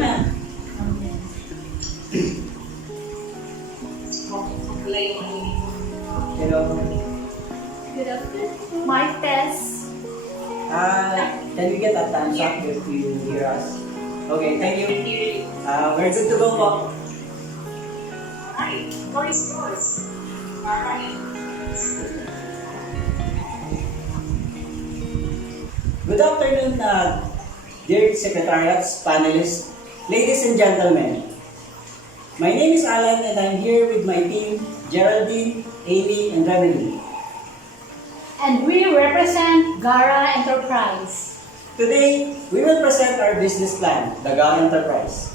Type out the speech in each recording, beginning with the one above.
ma'am. Hello. Good afternoon. Martes. Can we get a thumbs up if you hear us? Okay, thank you. We're good to go po. Hi, voice yours. Alright. Good afternoon, dear secretariats, panelists, ladies and gentlemen. My name is Alan and I'm here with my team, Geraldine, Amy, and Remedy. And we represent GARA Enterprise. Today, we will present our business plan, the GARA Enterprise.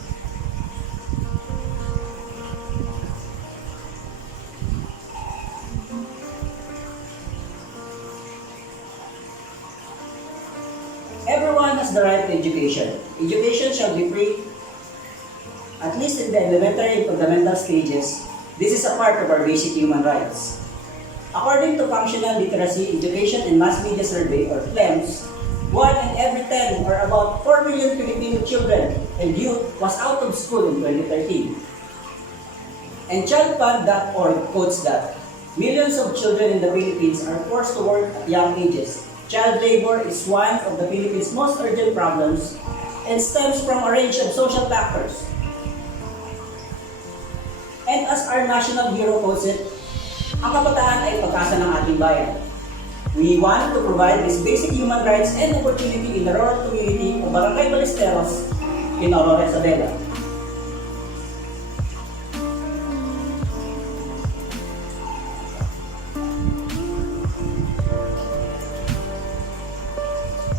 Everyone has the right to education. Education shall be free, at least in the elementary and fundamental stages. This is a part of our basic human rights. According to Functional Literacy, Education and Mass Media Survey, or FLEMS, 1 in every 10, or about 4 million Filipino children and youth, was out of school in 2013. And childfund.org quotes that millions of children in the Philippines are forced to work at young ages. Child labor is one of the Philippines' most urgent problems and stems from a range of social factors. And as our national hero quotes it, ang kabataan ay pag-asa ng ating bayan. We want to provide these basic human rights and opportunity in the rural community of Barangay Ballesteros in Aurora, Isabela.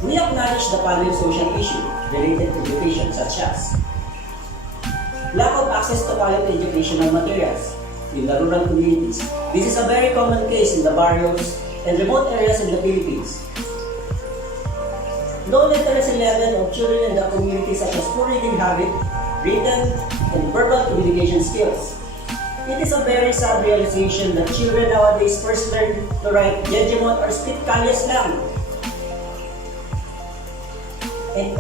We acknowledge the following social issue related to education, such as lack of access to quality educational materials in the rural communities. This is a very common case in the barrios and remote areas in the Philippines. Low literacy level of children in the community, such as poor reading habit, written and verbal communication skills. It is a very sad realization that children nowadays first learn to write jejemon or speak kalyas lang,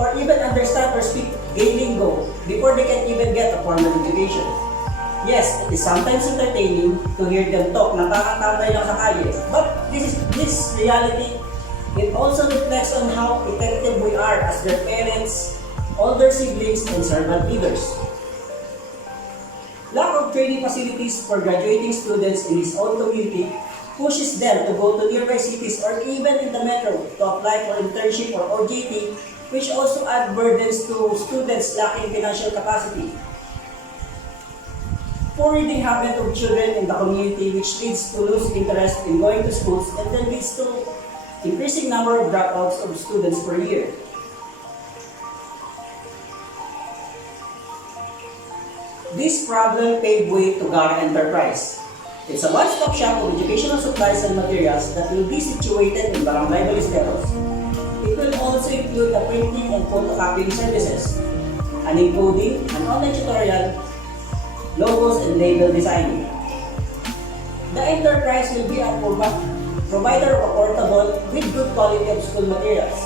or even understand or speak gay lingo before they can even get a formal education. Yes, it is sometimes entertaining to hear them talk na kakatambay lang sa kalye, but this reality, it also reflects on how effective we are as their parents, older siblings, and servant leaders. Lack of training facilities for graduating students in his own community pushes them to go to nearby cities or even in the metro to apply for internship or OJT, which also add burdens to students lacking financial capacity. Poor reading habit of children in the community, which leads to lose interest in going to schools and then leads to increasing number of dropouts of students per year. This problem paved way to GARA Enterprise. It's a one-stop shop of educational supplies and materials that will be situated in Barangay Ballesteros. It will also include the printing and photocopying services, an encoding, an online tutorial, logos, and label designing. The enterprise will be a provider of portable with good quality of school materials.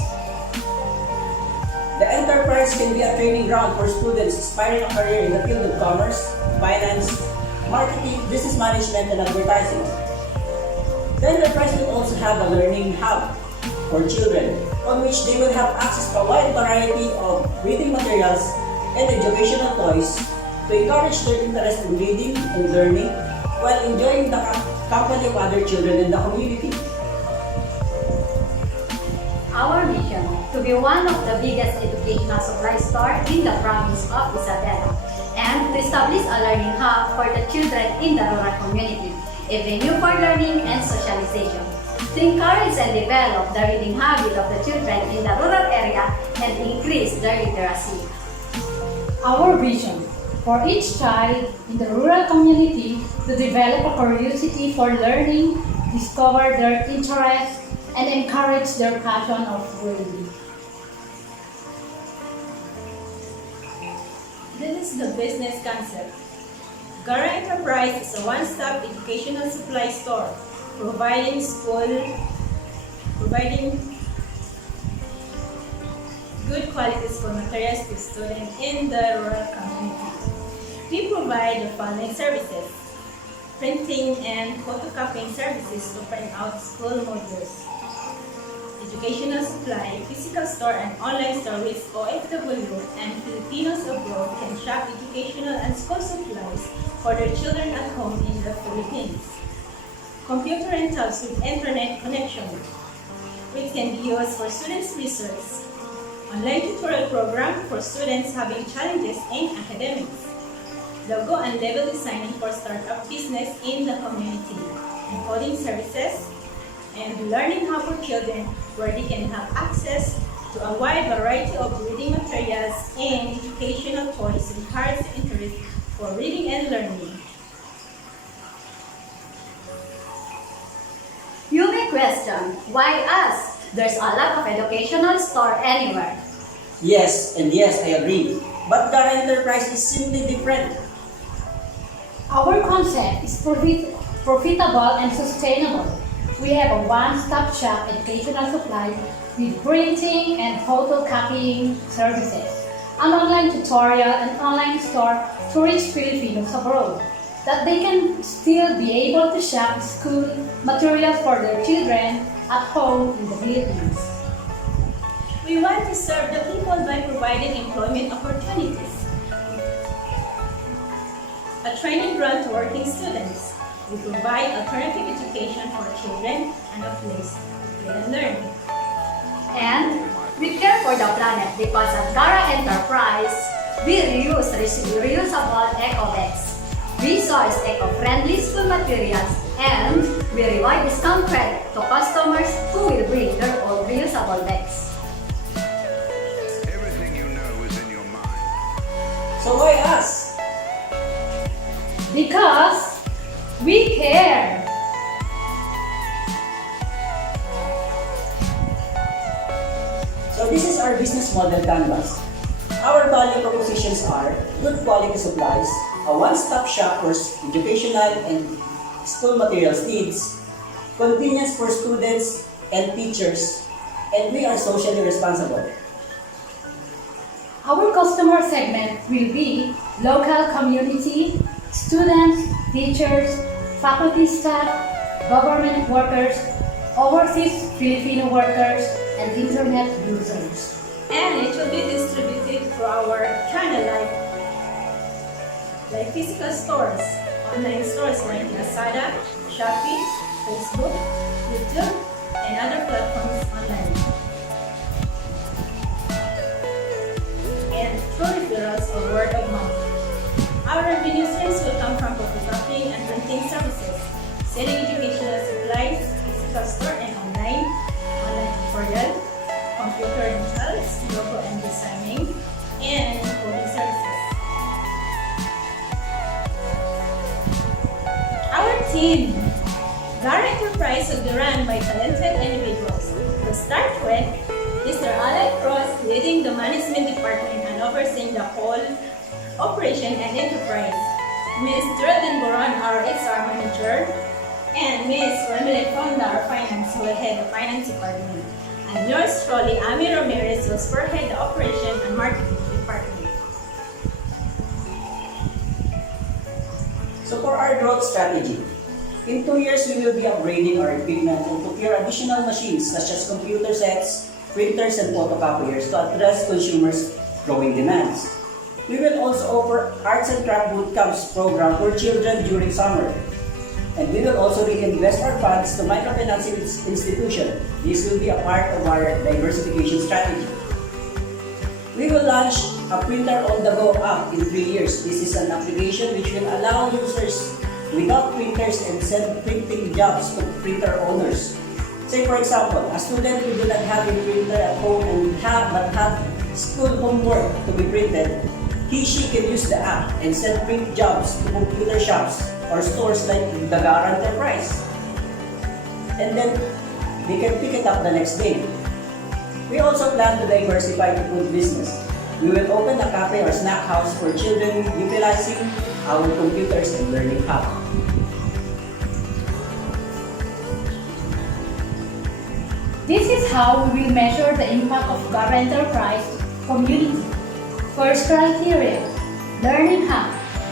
The enterprise can be a training ground for students aspiring a career in the field of commerce, finance, marketing, business management, and advertising. The enterprise will also have a learning hub for children, on which they will have access to a wide variety of reading materials and educational toys to encourage their interest in reading and learning while enjoying the company of other children in the community. Our mission, to be one of the biggest educational supply store in the province of Isabela, and to establish a learning hub for the children in the rural community, a venue for learning and socialization, to encourage and develop the reading habit of the children in the rural area and increase their literacy. Our vision, for each child in the rural community to develop a curiosity for learning, discover their interests, and encourage their passion of learning. This is the business concept. GARA Enterprise is a one-stop educational supply store providing good quality school materials to students in the rural community. We provide the following services: printing and photocopying services to print out school modules, educational supply, physical store and online store with OFW and Filipinos abroad can shop educational and school supplies for their children at home in the Philippines. Computer rentals with internet connection, which can be used for students' research. Online tutorial program for students having challenges in academics. Logo and label designing for startup business in the community. Encoding services and learning how for children where they can have access to a wide variety of reading materials and educational toys with hearts interest for reading and learning. You may question, why us? There's a lack of educational store anywhere. Yes, and yes, I agree. But GARA Enterprise is simply different. Our concept is profitable and sustainable. We have a one-stop shop educational supplies with printing and photocopying services, an online tutorial and online store to reach Filipinos abroad, that they can still be able to shop school materials for their children at home in the Philippines. We want to serve the people by providing employment opportunities, a training grant to working students. We provide alternative education for children and a place to play and learn. And we care for the planet because at GARA Enterprise, we reuse reusable eco bags. We source eco-friendly school materials and we reward discount credit to customers who will bring their own reusable bags. Everything you know is in your mind. So why us? Because we care. So this is our business model canvas. Our value propositions are good quality supplies, a one-stop shop for educational and school materials needs, convenience for students and teachers, and we are socially responsible. Our customer segment will be local community, students, teachers, faculty staff, government workers, overseas Filipino workers, and internet users. And it will be distributed through our channel like physical stores, online stores like Lazada, Shopee, Facebook, YouTube, and other platforms online. And through referrals or word of mouth. Our revenue streams will come from photocopying and printing services, selling educational supplies, physical store and online tutorial, computer rentals, logo and designing, and coding services. Our team, GARA Enterprise will be run by talented individuals. To start with, Mr. Alan Cross leading the management department and overseeing the whole operation and enterprise. Ms. Geraldine Boron, our HR manager, and Ms. Remile Fonda, our finance, who will head the finance department. And yours truly, Ami Ramirez, will spearhead the operation and marketing department. So for our growth strategy, in 2 years we will be upgrading our equipment and procure additional machines such as computer sets, printers, and photocopiers to address consumers' growing demands. We will also offer arts and craft boot camps program for children during summer. And we will also reinvest our funds to microfinancing institution. This will be a part of our diversification strategy. We will launch a printer on the go app in 3 years. This is an application which will allow users without printers and send printing jobs to printer owners. Say for example, a student who do not have a printer at home and but have school homework to be printed, he/she can use the app and send print jobs to computer shops or stores like the GARA Enterprise. And then they can pick it up the next day. We also plan to diversify the food business. We will open a cafe or snack house for children utilizing our computers and learning hub. This is how we will measure the impact of GARA Enterprise community. First criteria, learning hub.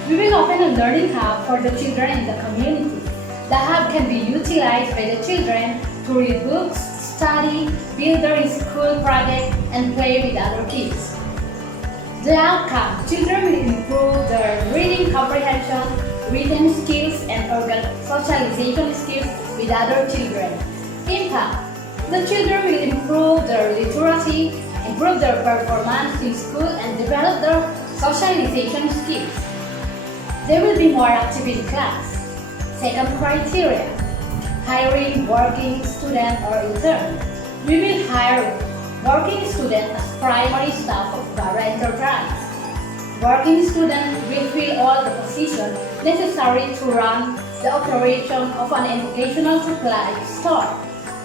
We will open a learning hub for the children in the community. The hub can be utilized by the children to read books, study, build their school project, and play with other kids. The outcome, children will improve their reading comprehension, written skills, and socialization skills with other children. Impact, the children will improve their literacy, improve their performance in school, and develop their socialization skills. They will be more active in class. Second criteria, hiring working student or intern. We will hire working student as primary staff of GARA Enterprise. Working student will fill all the positions necessary to run the operation of an educational supply store,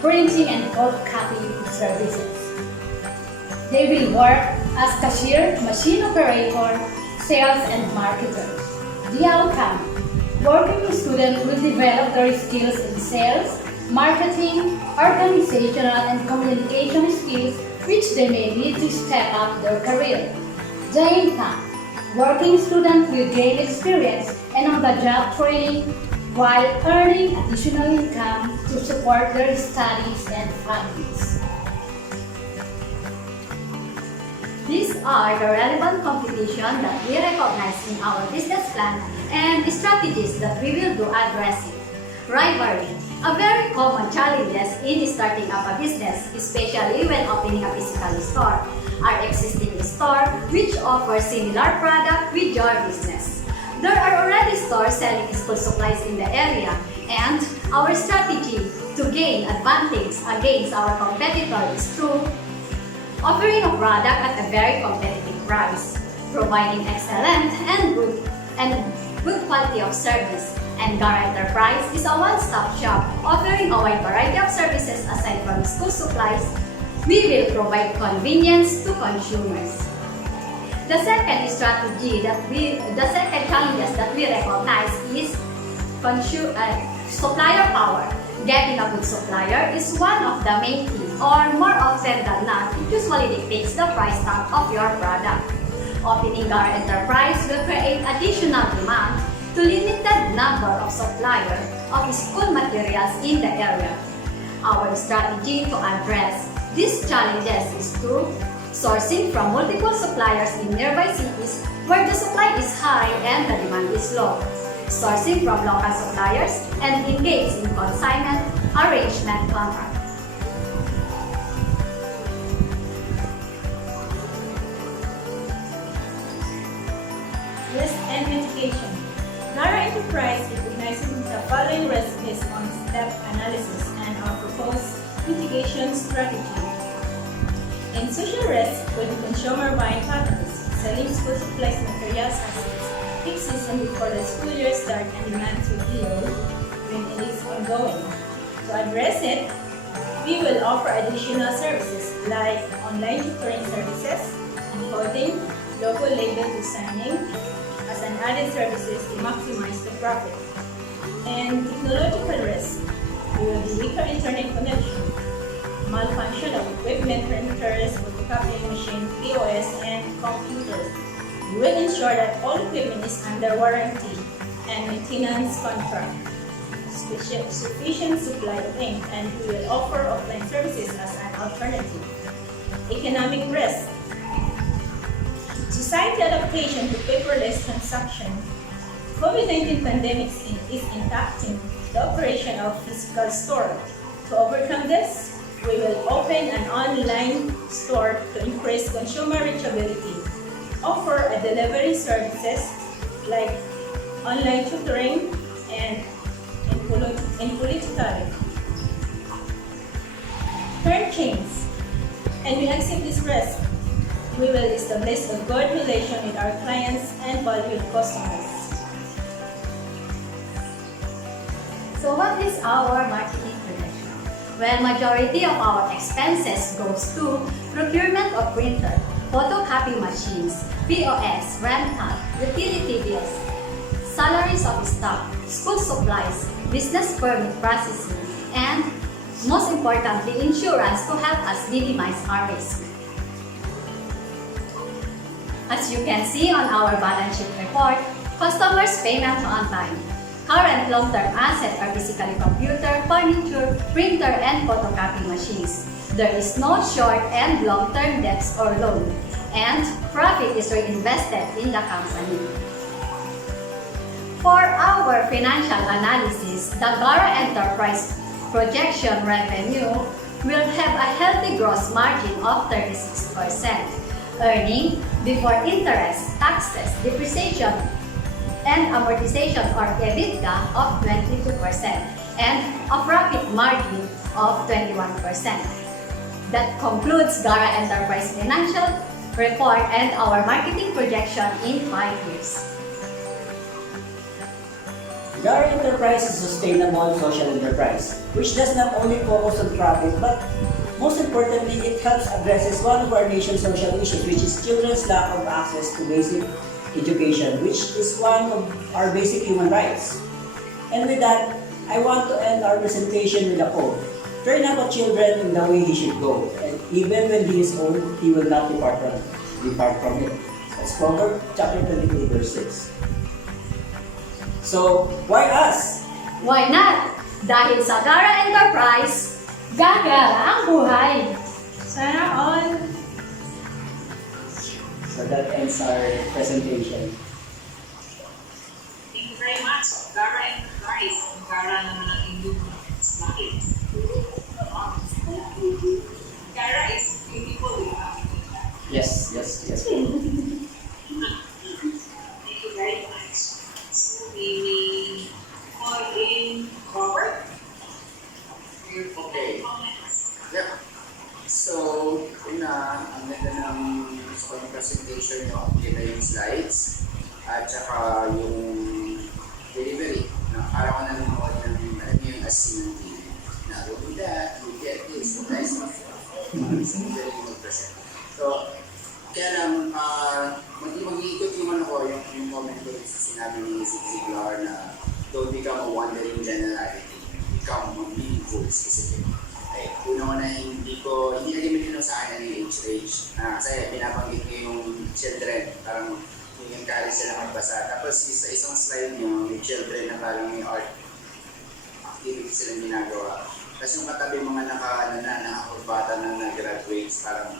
printing and photocopying services. They will work as cashier, machine operator, sales, and marketers. The outcome, working students will develop their skills in sales, marketing, organizational, and communication skills which they may need to step up their career. The impact, working students will gain experience and on-the-job training while earning additional income to support their studies and families. These are the relevant competition that we recognize in our business plan and strategies that we will do address it. Rivalry, a very common challenge in starting up a business, especially when opening a physical store. Our existing store, which offers similar product with your business. There are already stores selling school supplies in the area, and our strategy to gain advantage against our competitor is through offering a product at a very competitive price, providing excellent and good quality of service. And GARA Enterprise is a one-stop shop offering a wide variety of services aside from school supplies. We will provide convenience to consumers. The second challenges that we recognize is supplier power. Getting a good supplier is one of the main key, or more often than not, it usually dictates the price tag of your product. Opening GARA Enterprise will create additional demand to limited number of suppliers of school materials in the area. Our strategy to address these challenges is through sourcing from multiple suppliers in nearby cities where the supply is high and the demand is low. Sourcing from local suppliers and engage in consignment arrangement contract. Risk and mitigation. GARA Enterprise recognizes the following risks based on step analysis and our proposed mitigation strategy. In social risk, with consumer buying patterns, selling school supplies materials as its peak season before the school year starts and demand to be low when it is ongoing. To address it, we will offer additional services like online tutoring services, encoding, logo label designing as an added services to maximize the profit. And technological risk, we will be weaker internet connection, malfunction of equipment, printers, photocopying machine, POS, and computers. We will ensure that all equipment is under warranty and maintenance contract. Sufficient supply of ink, and we will offer offline services as an alternative. Economic risk. Society adaptation to paperless transaction. COVID-19 pandemic is impacting the operation of physical store. To overcome this, we will open an online store to increase consumer reachability, offer a delivery services like online tutoring and in political. Turn chains. And we accept this risk. We will establish a good relation with our clients and valued customers. So what is our marketing projection? Well, majority of our expenses goes to procurement of printer, photocopy machines, POS, rental, utility bills, salaries of staff, school supplies, business permit processing, and most importantly, insurance to help us minimize our risk. As you can see on our balance sheet report, customers' payment on time. Current long-term assets are basically computer, furniture, printer, and photocopy machines. There is no short and long-term debts or loan, and profit is reinvested in the company. For our financial analysis, the GARA Enterprise projection revenue will have a healthy gross margin of 36%, earning before interest, taxes, depreciation, and amortization or EBITDA of 22%, and a profit margin of 21%. That concludes GARA Enterprise Financial Report and our marketing projection in 5 years. GARA Enterprise is a sustainable social enterprise, which does not only focus on profit, but most importantly, it helps addresses one of our nation's social issues, which is children's lack of access to basic education, which is one of our basic human rights. And with that, I want to end our presentation with a quote. Train up a children in the way he should go, and even when he is old, he will not depart from it. That's Proverbs chapter 23, verse 6. So, why us? Why not? Dahil sa GARA Enterprise, Gagara ang buhay! Sana all. So that ends our presentation. Thank you very much, GARA Enterprise. GARA naman ang inyong bakit. GARA is beautiful. Yes. Thank you very much. So we may call in Robert. Okay. Yep. So, ang ganda ng gusto ko yung presentation nyo. Kita yung slides at saka yung delivery. Parang ko nanonood ng alam niyo yung asin ng TV. Na, do that, you get this, nice stuff. Very mag-present. So, kaya lang, mag-iikot yung yung comment ko sa sinabi ni Ziglar na don't become a wandering generality, become a meaningful specific. Okay, una hindi naging minino sa akin yung age range. Kasi pinapanggit ko yung children, parang yung encourage sila magbasa. Tapos sa isang slide nyo, may children na parang may art activities silang ginagawa. Tapos yung katabi mga nakakurbata na nag-graduates, parang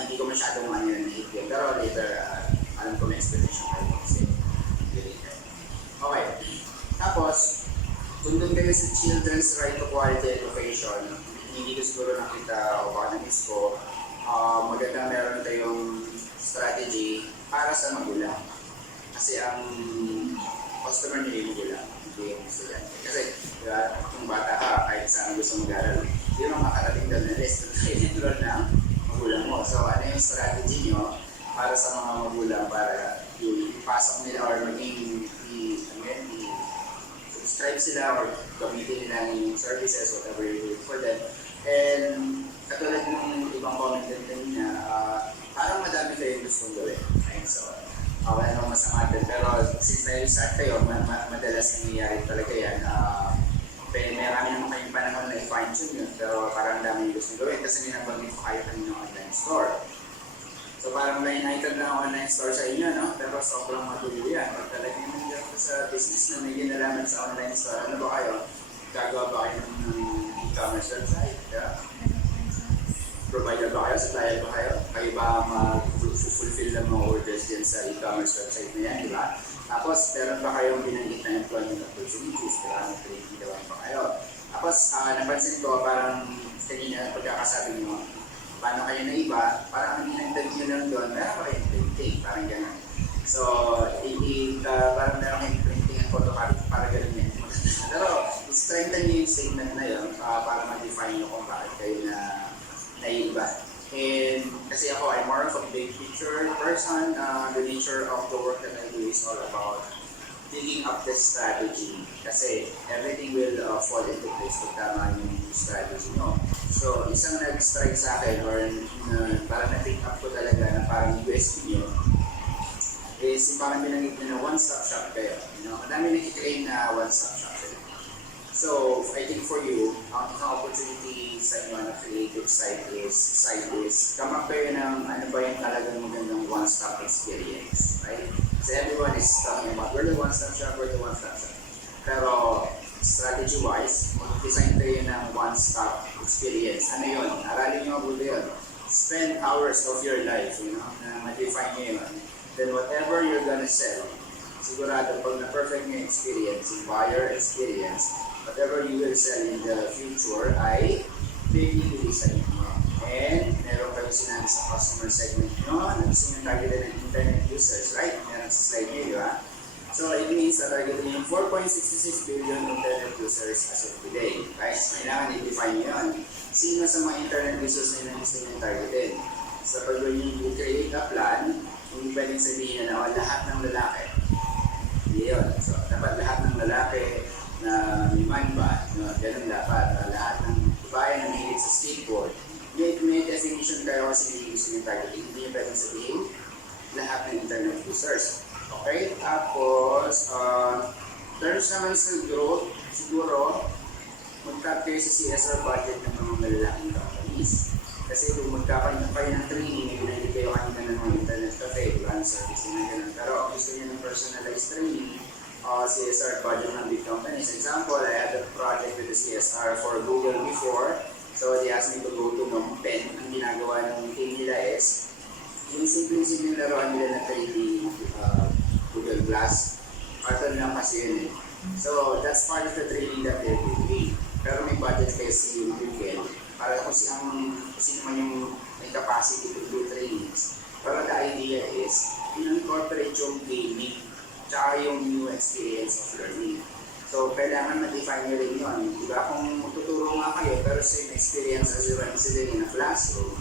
hindi ko masyadong nahit yun. Pero later, alam ko may expectation kayo kasi. Okay. Tapos, kung doon kayo sa children's right to quality education, hindi ko siguro nakita o baka na-miss ko, maganda meron kayong strategy para sa magulang. Kasi ang customer nila yung magulang, hindi yung estudyante. Kasi kung bata ka, kahit saan gusto mag-aral, hindi mo makarating doon na list na kayo enroll ng magulang mo. So ano yung strategy nyo para sa mga magulang para ipasok nila or maging subscribe sila or gamitin nila yung services, whatever you do for them. And katulad ng ibang comment din na parang madami kayong gustong gawin. Okay? So, wala namang masama din. Pero since na-start kayo, madalas nangyayari talaga yan. Marami naman kayong panahon na i-fine-tune yun, pero parang dami yung gustong gawin kasi may nabanggit ko kayo kanina online store. So parang may nakita na online store sa inyo, no? Pero sobrang matuloy yan. Pag talagang nandiyan ko sa business na may ginalaman sa online store, ano ba kayo? Gagawa ba kayo ng e-commerce website? Yeah. Provider ba kayo? Supplier ba kayo? Kayo ba mag-fulfill ng mga orders din sa e-commerce website na yan, di ba? Tapos, meron ba kayong binanggit na employment opportunities? Kailangan training pa kayo. Tapos, napansin ko parang kanina pagkakasabi nyo, paano kayo na iba, parang ang hinagdag nyo lang doon, meron pa kayong printing, parang gano'n. So, parang meron kayong printing at photocopy, parang gano'n yan. Pero, strengthen nyo yung statement na yun para ma-define nyo kung bakit kayo na iba. And kasi ako, I'm more of a big picture person. The nature of the work that I do is all about digging up the strategy. Kasi everything will fall into place pag tama yung strategy nyo. So, isang nag-strike sa akin or parang na-pick up ko talaga na parang USP nyo is parang binanggit nyo na one-stop shop kayo. Madami nag-claim na one-stop shop sila. So, I think for you, ang opportunity sa inyo na creative side is come up kayo ng ano ba yung talagang magandang one-stop experience, right? So everyone is talking about we're the one-stop shop. Pero strategy-wise, mag-design kayo ng one-stop experience. Ano yun? Aralin nyo mabuti yun. Spend hours of your life, na ma-define nyo yun. Then whatever you're gonna sell, sigurado pag na-perfect nyo yung experience, yung buyer experience, whatever you will sell in the future ay bibili sa inyo. And meron kayo sinabi sa customer segment nyo na gusto nyo targeted ng internet users, right? Meron sa slide nyo, di ba? So it means na targeting yung 4.66 billion internet users as of today, right? Kailangan i-define nyo yun. Sino sa mga internet users na gusto nyo targeted? So pag you create a plan, hindi pwedeng sabihin na lahat ng lalaki. Hindi yun. So dapat lahat ng lalaki na man ba, ganun dapat, lahat ng bayan na mahilig sa skateboard. May definition kayo kasi hindi gusto yung targeting. Hindi yung pwedeng sabihin lahat ng internet users. Okay? Tapos, terms naman sa growth, siguro, mag-cut kayo sa CSR budget ng mga malalaking companies. Kasi kung magkakaroon kayo ng training, hindi kayo kanina ng mga internet cafe, brand service na gano'n. Pero gusto nyo ng personalized training, CSR budget ng big companies. Example, I had a project with the CSR for Google before. So they asked me to go to Pen. Ang ginagawa ng team nila is, yung simple-simple laruan nila na 3D Google Glass. Part lang kasi yun eh. So that's part of the training that they're doing. Pero may budget kasi yung Google para kung sino man yung may capacity to do trainings. Pero the idea is, in-incorporate yung gaming tsaka yung new experience of learning. So, kailangan ma-define nyo rin yun. Diba? Kung tuturo nga kayo, pero same experience as you're sitting in a classroom,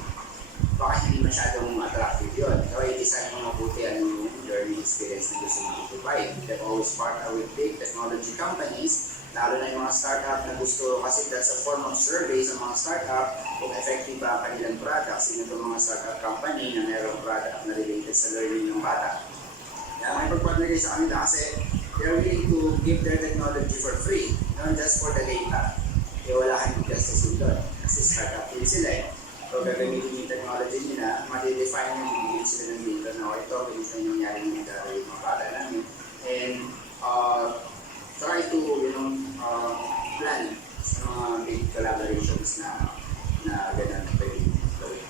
baka hindi masyadong attractive yun. So, i-design mo mabuti yung learning experience na gusto mo i-provide. They've always partner with big technology companies, lalo na yung mga startup na gusto, kasi that's a form of survey sa mga startup kung effective ba ang kanilang product. Sino itong mga startup company na mayroong product na related sa learning ng bata. Kaya may pag-partner kayo sa kanila kasi they're willing to give their technology for free, not just for the data. Kaya wala kang justice doon. Kasi startup din sila eh. So gagamitin yung technology nila, ma-define yung bigyan sila ng data na ito, ganito yung nangyari ng mga bata namin. And try to, plan sa mga big collaborations na ganun pwede gawin.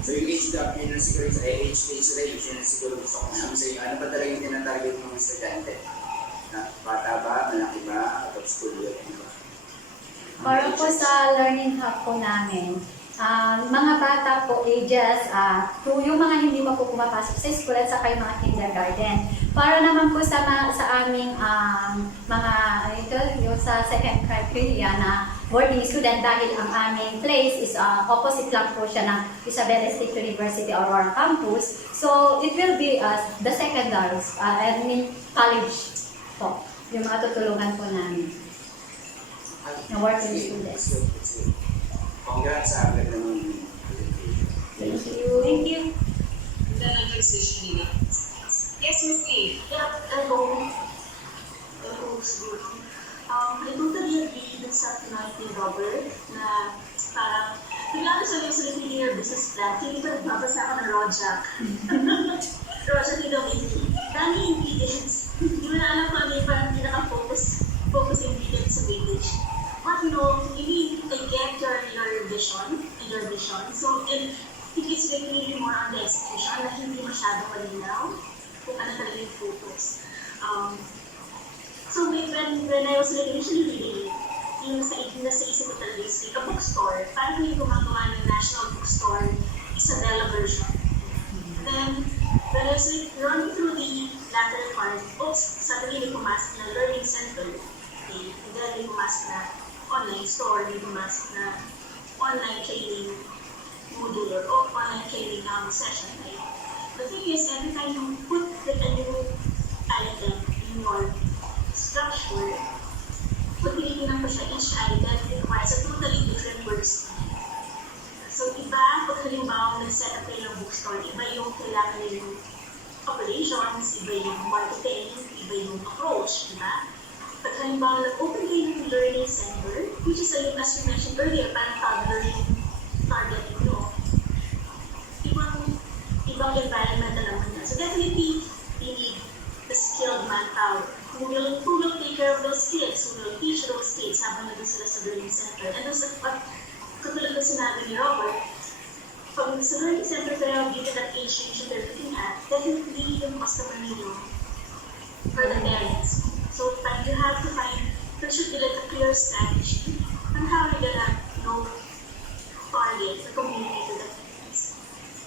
So yung age gap, yun ang siguro sa age range, yun ang siguro gusto ko naman sa inyo. Ano ba talaga yung tinatarget ng estudyante? Bata ba, malaki ba, out of school yun? Para po sa learning hub po namin, mga bata po ages, yung mga hindi pa po pumapasok sa school at saka yung mga kindergarten. Para naman po sa aming mga, yung sa second criteria na working student dahil ang aming place is opposite lang po siya ng Isabela State University Aurora Campus. So, it will be the secondary, college po, yung mga tutulungan po namin. Na working students. Congrats sa agad naman. Thank you. Thank you. Ganda ng transition nila. Yes, Miss Yeah, hello. Siguro. I totally agree dun sa tonight ni Robert na parang bigla ko sabi sa 3-year business plan, hindi ko nagbabasa ako ng Rojak. Rojak Innovation. Dami ingredients. Hindi mo na alam kung ano yung parang pinaka-focus ingredients sa weightage. But you get your vision. So, and it is really more on the execution na hindi masyadong malinaw kung ano talaga yung focus. So when I was initially reading, yung nasa isip ko talaga is like a bookstore. Parang yung gumagawa ng National Bookstore Isabela version. Then, when I was running through the latter part, suddenly may pumasok na learning center. Okay? And then may pumasok na online store, may pumasok na online training module or online training session. Right? The thing is, every time you put like a new item in your structure, pag tinitingnan ko siya, each item requires a totally different workspace. So, iba, pag halimbawa nag-set up kayo ng bookstore, iba yung kailangan yung operations, iba yung marketing, iba yung approach, diba? At halimbawa, nag-open kayo ng learning center, which is, as you mentioned earlier, parang toddler target nyo. Ibang environment na naman yan. So definitely, you need the skilled manpower who will take care of those kids, who will teach those kids habang nandun sila sa learning center. And those are, katulad na sinabi ni Robert, pag sa learning center kayo, given that age range that they're looking at, definitely yung customer ninyo for the parents. So you have to find, there should be like a clear strategy on how you're gonna target or communicate with the parents.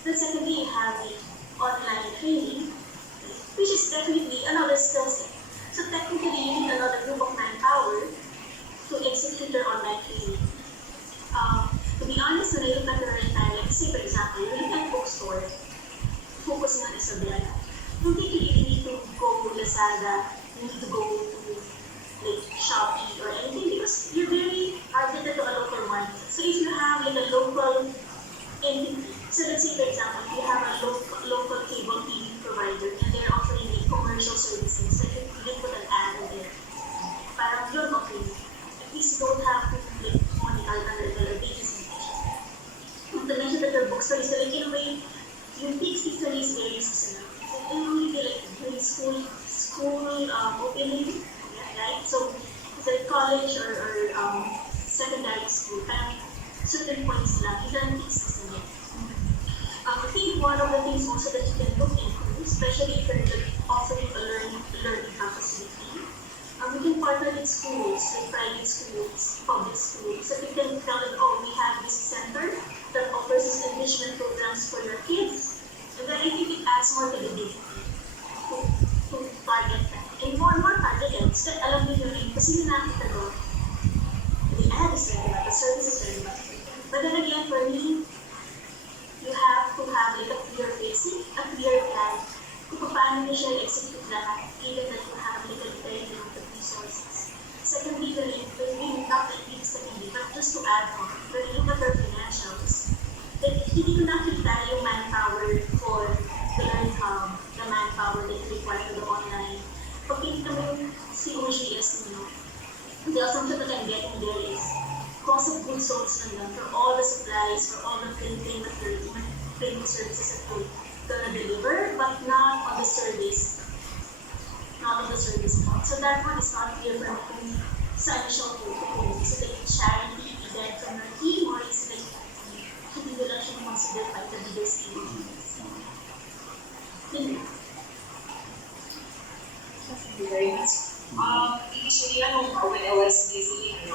Then secondly, you have the online training, which is definitely another skill set. So technically, you need another group of manpower to execute their online training. To be honest, when I look at the right time, like say for example, you look at bookstore, focus on Isabela. You don't think you really need to go to Lazada, you need to go to like Shopee or anything because you're very targeted to a local market. So if you have like a local entity, so let's say for example, if you have a local cable TV provider and they're offering like commercial services, like you can put an ad in there. Parang yun, okay. At least you don't have to like monitor under the basis. Not to mention that their bookstore is like in a way, yung peak season is very seasonal. So it will only be like during school opening, right? So it's like college or secondary school, parang certain points lang, you can peak season yet. I think one of the things also that you can look into, especially if you're offering a learning facility, we can partner with schools, like private schools, public schools, so we can tell them, oh, we have this center that offers these enrichment programs for your kids. And then I think it adds more credibility to target them. And more targeted, so alam niyo rin, kasi nakita doon, the ad is relevant, the service is relevant. But then again, for me, you have to have like a clear basic, a clear plan kung paano niyo siya execute lahat, given that you have like a very limited resources. Secondly, not like this but just to add on, when you look at their financials, that hindi ko nakita yung manpower for the learning hub, the manpower that you require for the online. Pag pinita mo yung COGS ninyo, the assumption that I'm getting there is cost of goods sold lang for all the supplies, for all the printing services that you're gonna deliver, but not on the service. Not on the service part. So that one is not clear for me sa initial point. Is it like charity, event from your team, or is it like hindi nila siya considered by the biggest team? Thank you very much. Initially, when I was busy, I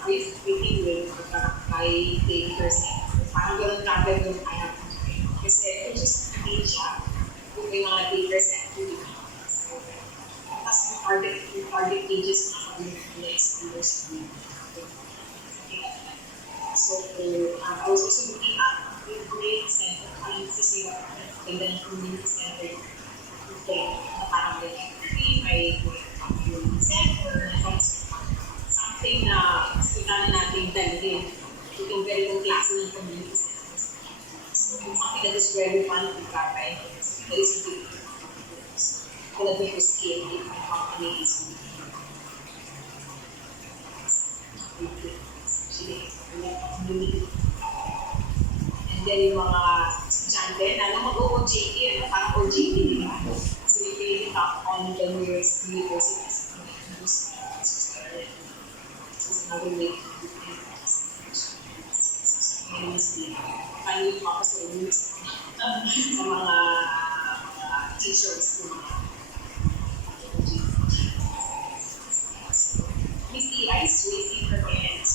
was waiting with my 80%. Parang ganun kagad yung I have to pay. Kasi I just need siya moving on at 80%. So, tapos yung target pages na kami ng next years. So, I was also looking at the grade center, community center, and then community center. Okay, parang may community center, something na kailangan natin dalhin yung ganitong klase ng community centers. So, something that is very fun to GARA Enterprise. That is good. So that we scale if my company is community. And then yung mga estudyante na mag-OJT, parang OJT nila. So you really talk on the universities. Another way to do it. Finally, ako sa mga teachers. Miss Tia is waiting for my hands.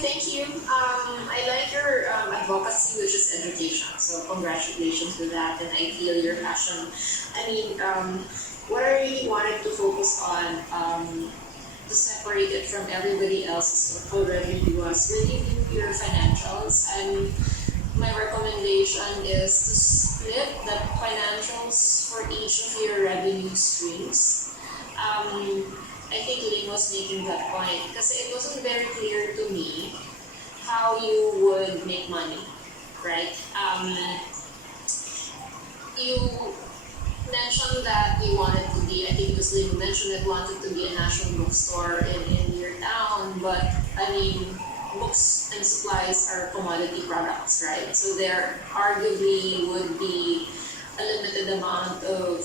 Thank you. I like your advocacy, which is education. So congratulations with that, and I feel your passion. I mean, what I really wanted to focus on, to separate it from everybody else's already was really your financials, and my recommendation is to split the financials for each of your revenue streams. I think Ling was making that point because it wasn't very clear to me how you would make money, right? You mentioned that you wanted to be I think because Lynn mentioned it, wanted to be a national bookstore in your town, but I mean, books and supplies are commodity products, right? So there arguably would be a limited amount of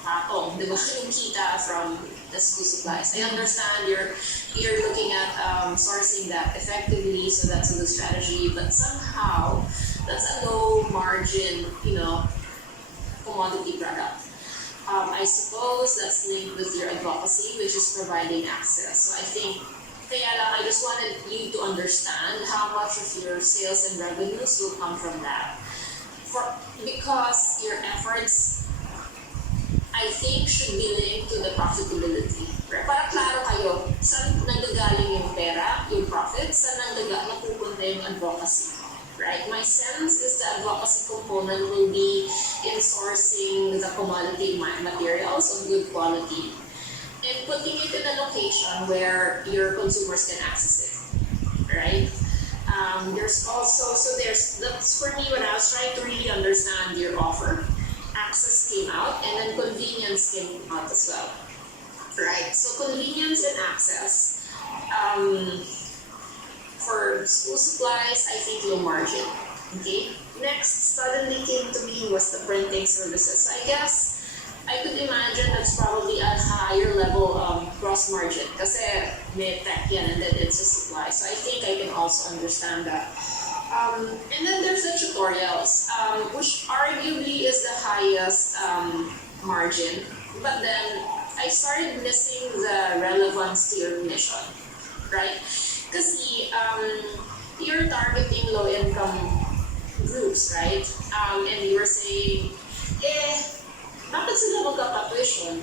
patong, di ba, yung kita from the school supplies. I understand you're looking at sourcing that effectively, so that's a good strategy, but somehow that's a low margin, commodity product. I suppose that's linked with your advocacy, which is providing access. So I think, kaya lang, I just wanted you to understand how much of your sales and revenues will come from that. Because your efforts, I think, should be linked to the profitability. Right? Para klaro kayo, saan nanggagaling yung pera, yung profit, saan napupunta yung advocacy. Right? My sense is the advocacy component will be in sourcing the commodity materials of good quality and putting it in a location where your consumers can access it. Right? There's also, that's for me when I was trying to really understand your offer. Access came out and then convenience came out as well. Right? So convenience and access. For school supplies, I think low margin. Okay. Next, suddenly came to me was the printing services. So I guess I could imagine that's probably a higher level gross margin kasi may tech yan and then it's a supply. So I think I can also understand that. And then there's the tutorials, which arguably is the highest margin. But then I started missing the relevance to your mission, right? Because you're targeting low-income groups, right? And you were saying, bakit sila magkaka-tuition?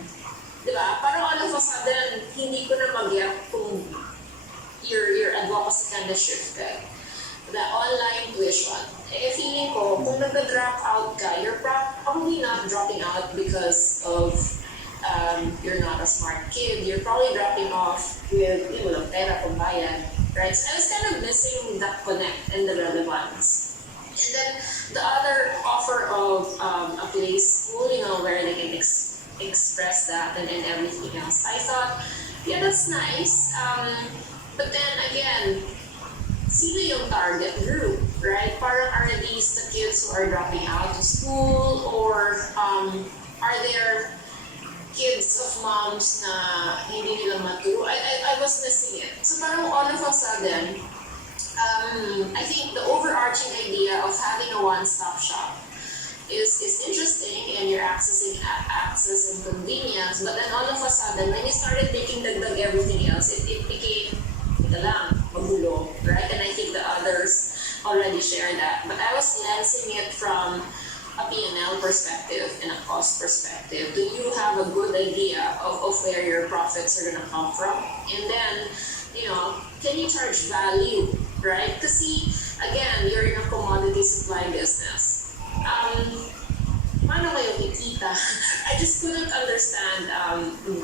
Diba? Parang all of a sudden, hindi ko na mag-get kung your advocacy kind of shifted. The online tuition. Feeling ko, kung nag-drop out ka, you're probably not dropping out because of you're not a smart kid. You're probably dropping off with, walang pera kung bayad. Right? So I was kind of missing that connect and the relevance. And then the other offer of a play school, where they can express that and everything else. I thought, yeah, that's nice. But then again, sino yung target group, right? Parang are these the kids who are dropping out of school, or are there kids of moms na hindi nila maturo? I was missing it. So parang all of a sudden, I think the overarching idea of having a one-stop shop is interesting, and you're accessing access and convenience, but then all of a sudden, when you started making dagdag everything else, it became magulo, right? And I think the others already share that. But I was lensing it from a P&L perspective and a cost perspective. Do you have a good idea of where your profits are going to come from? And then, can you charge value, right? Because see, again, you're in a commodity supply business. Paano kayo kikita? I just couldn't understand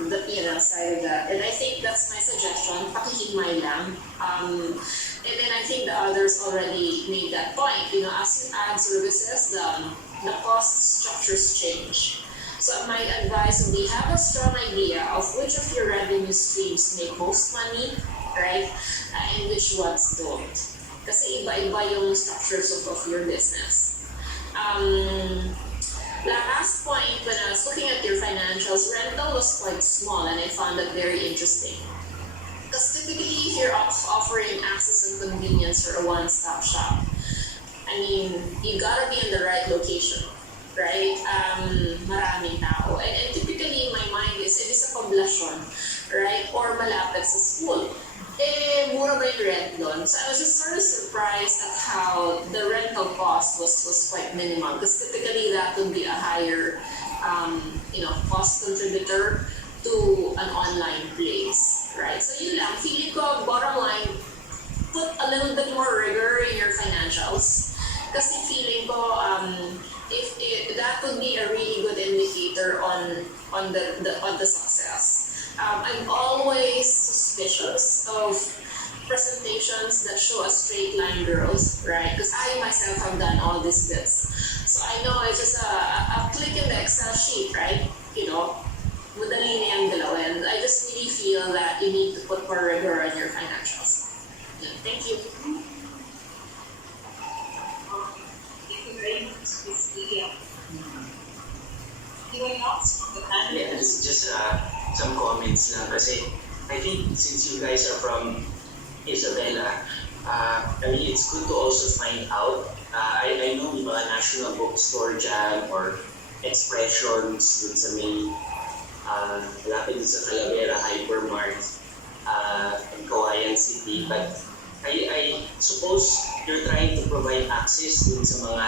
the P&L side of that. And I think that's my suggestion, pakihimay lang. And then I think the others already made that point. As you add services, the cost structures change. So my advice would be have a strong idea of which of your revenue streams make most money, right? And which ones don't. Kasi iba-iba yung structures of your business. Last point, when I was looking at your financials, rental was quite small and I found that very interesting. Because typically, if you're offering access and convenience for a one-stop shop, you gotta be in the right location, right? Maraming tao. And typically, my mind is, it is a poblasyon, right? Or malapit sa school. Mura ba yung rent doon? So I was just sort of surprised at how the rental cost was quite minimal. Because typically, that would be a higher, cost contributor to an online place, right? So yun lang, feeling ko, bottom line, put a little bit more rigor in your financials. Kasi feeling ko, if that could be a really good indicator on the success. I'm always suspicious of presentations that show a straight line growth, right? Because I myself have done all these bits. So I know it's just a click in the Excel sheet, right? look more regular on your financials. Yeah, thank you. Thank you very much, Ms. Leah. Anyone else on the panel? Yeah, just some comments lang kasi I think since you guys are from Isabela, I mean it's good to also find out. I know yung mga National Bookstore Jam or expressions dun sa may malapit dun sa Calavera Hypermart in Kawayan City, but I suppose you're trying to provide access dun sa mga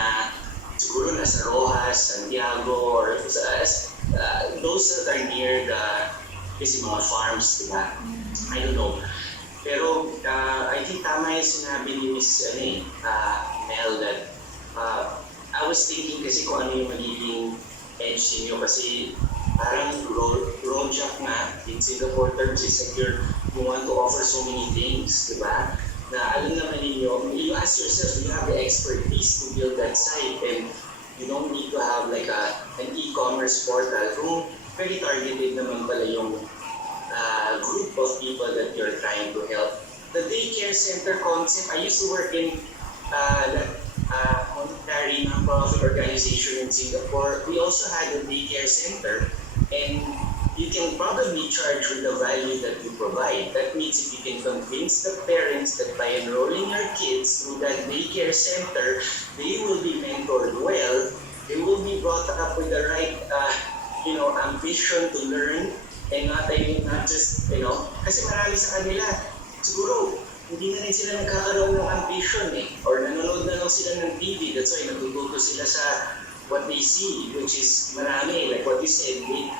siguro nasa Rojas, Santiago, or those that are near the kasi mga farms, diba? I don't know. Pero I think tama yung sinabi ni Miss Mel that I was thinking kasi kung ano yung magiging edge ninyo kasi parang Rojak nga in Singapore terms is like you want to offer so many things, diba? Na alam naman ninyo, you ask yourself, you have the expertise to build that site and you don't need to have like an e-commerce portal kung very targeted naman pala yung group of people that you're trying to help. The daycare center concept, I used to work in monetary non-profit organization in Singapore. We also had a daycare center and you can probably charge with the value that you provide. That means if you can convince the parents that by enrolling your kids through that daycare center, they will be mentored well, they will be brought up with the right ambition to learn and not just, kasi marami sa kanila, siguro, hindi na rin sila nagkakaroon ng ambition or nanonood na lang sila ng TV, that's why natututo sila sa what they see, which is marami, like what you said, I mean,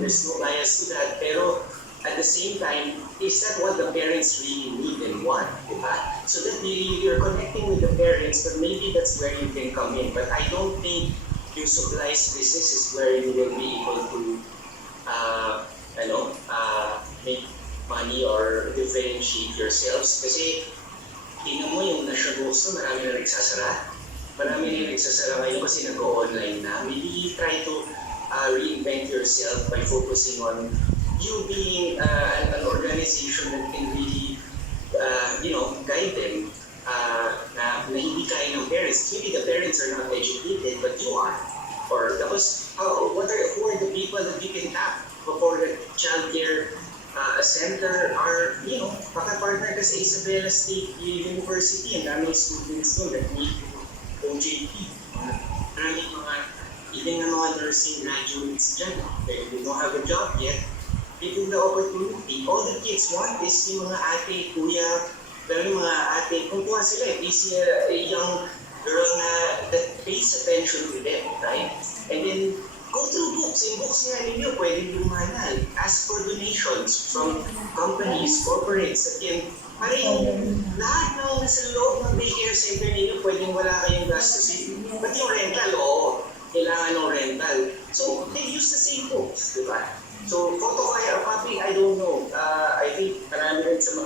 there's no bias to that, pero at the same time, is that what the parents really need and want, diba? So that you're connecting with the parents, but maybe that's where you can come in. But I don't think yung supplies business is where you will be able to, make money or differentiate yourselves. Kasi, tingnan mo yung National Bookstore, marami na nagsasara. Marami na nagsasara ngayon kasi nag-online na. Maybe you try to reinvent yourself by focusing on you being an organization that can really, guide them na hindi kaya ng parents. Maybe the parents are not educated, but you are. Or tapos, who are the people that you can tap for the child care center are, partner ka sa Isabela State University. Ang daming students doon that need OJT. Maraming mga even ng mga nursing graduates dyan, they don't have a job yet, given the opportunity. All the kids want is yung mga ate, kuya, dahil mga ate, kung kuha sila, is a young girl na that pays attention to them, right? And then, go through books. In books nga ninyo, pwedeng lumanal. Ask for donations from companies, corporates, at yan. Para yung lahat ng nasa loob ng daycare center ninyo, pwedeng wala kayong gastusin. But yung rental, kailangan ng rental. So, they use the same books, di ba? So, photocopy or copy, I don't know. I think marami rin sa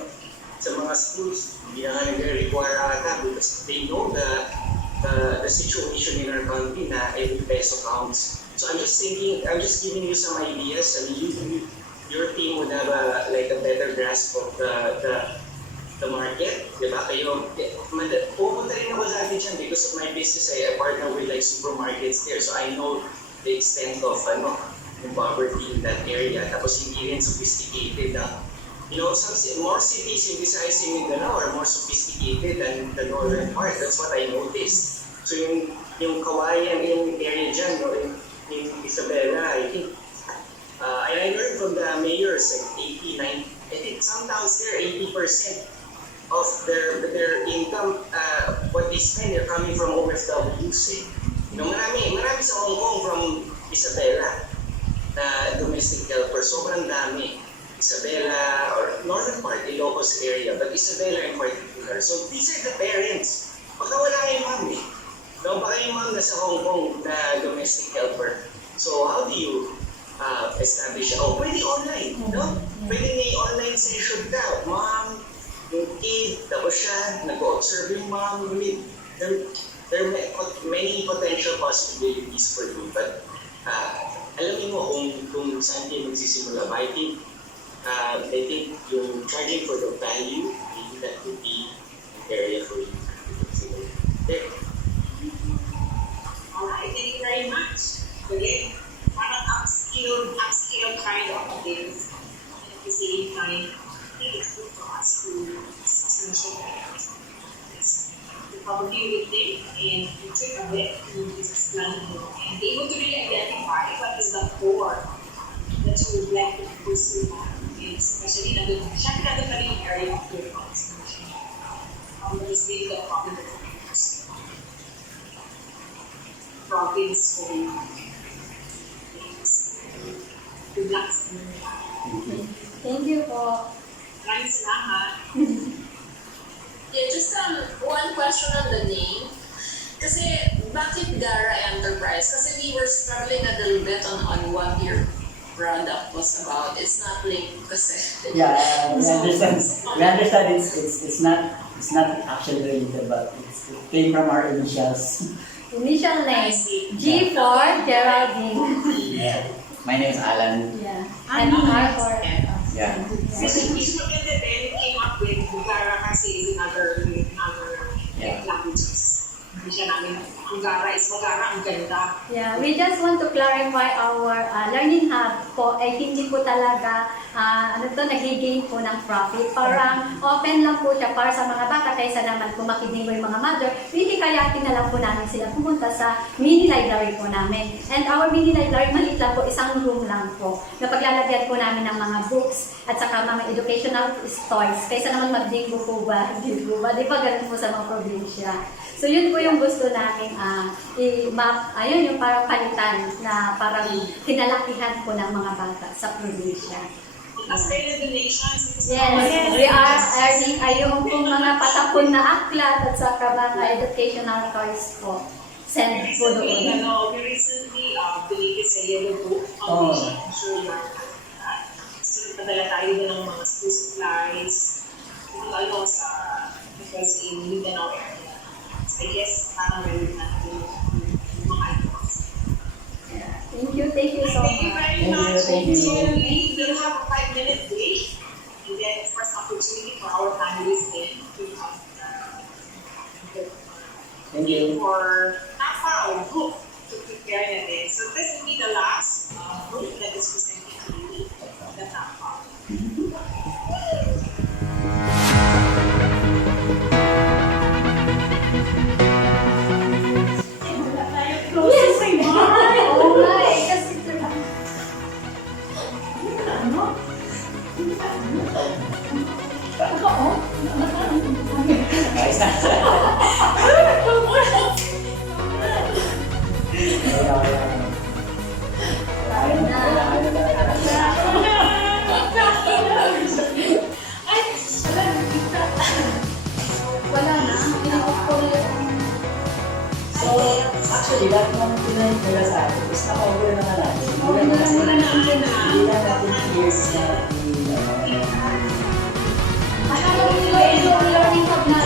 mga schools, hindi na nga nag-require ata because they know the situation in our country na every peso counts. So, I'm just giving you some ideas. I mean, your team would have a better grasp of the market, di ba? Kayo, pupunta rin ako sa atin dyan because of my business, I partner with supermarkets there. So I know the extent of yung poverty in that area. Tapos hindi rin sophisticated. Some more cities in Visayas and Mindanao are more sophisticated than the northern part. That's what I noticed. So yung Kawayan in area dyan, in Isabela, I think, and I learned from the mayors, like 80, 90, I think some towns there, 80% of their income, what they spend, are coming from OFWs. Marami sa Hong Kong from Isabela na domestic helper. Sobrang dami. Isabela or northern part, Ilocos area, but Isabela in particular. So these are the parents. Baka wala kayong mom baka yung mom nasa Hong Kong na domestic helper. So how do you establish? Pwede online, no? Pwede may online session ka. Mom, yung kid, tapos siya, nag-observe yung mom. There are many potential possibilities for you, but alamin mo kung saan kayo magsisimula. But I think I think yung charging for the value, maybe that would be an area for you to consider. There. Alright, thank you very much. Again, parang upskill kind of things. And at the same time, I think it's good for us to essential this. To probably rethink and trick a bit to business planning and be able to really identify what is the core that you would like to pursue. And especially syempre nandun pa rin yung area of your concentration. Just being the problem that province for good luck sa inyo. Thank you po. Maraming salamat. Yeah, just one question on the name. Kasi bakit GARA Enterprise? Kasi we were struggling a little bit on what your product was about. It's not linked kasi. Yeah, we understand it's not actually related, but it came from our initials. Initial name, G for Geraldine. Yeah. My name is Alan. Yeah. And R for Yeah. Kasi mas maganda din came up with GARA kasi in other languages. Hindi siya namin, ang GARA is mag-GARA, ang ganda. Yeah, we just want to clarify our learning hub po ay hindi po talaga nagiging po ng profit. Parang open lang po siya para sa mga bata kaysa naman kung makinig mo yung mga mother, hindi kaya na lang po namin sila pumunta sa mini library po namin. And our mini library, maliit lang po, isang room lang po. Na paglalagyan po namin ng mga books at saka mga educational toys. Kaysa naman mag-bingo po ba? Di ba ganun po sa mga probinsya? So yun po yung gusto namin i-map, ayun yung parang palitan na parang kinalakihan po ng mga bata sa probinsya. As kayo na donations, Yes, we are earning ayun pong mga patapon na aklat at saka mga educational toys po. Send po doon. We recently donated sa Yellow Book Foundation. I'm sure you are that. So, padala tayo din ng mga school supplies. Ano sa, because in Mindanao area. So, I guess, parang meron natin yung mga items. Thank you so Thank you much. very much. Thank you. We will have a 5-minute break. And then, first opportunity for our families then to have Thank you. for our group to prepare na din. So this will be the last group that is presenting to you, the NAPA. Alright, kasi Guys, wala na. Pinakot ko na yung So, actually, lahat ng pinahin nila sa atin is naka-over na natin. Hindi na natin years na learning hub na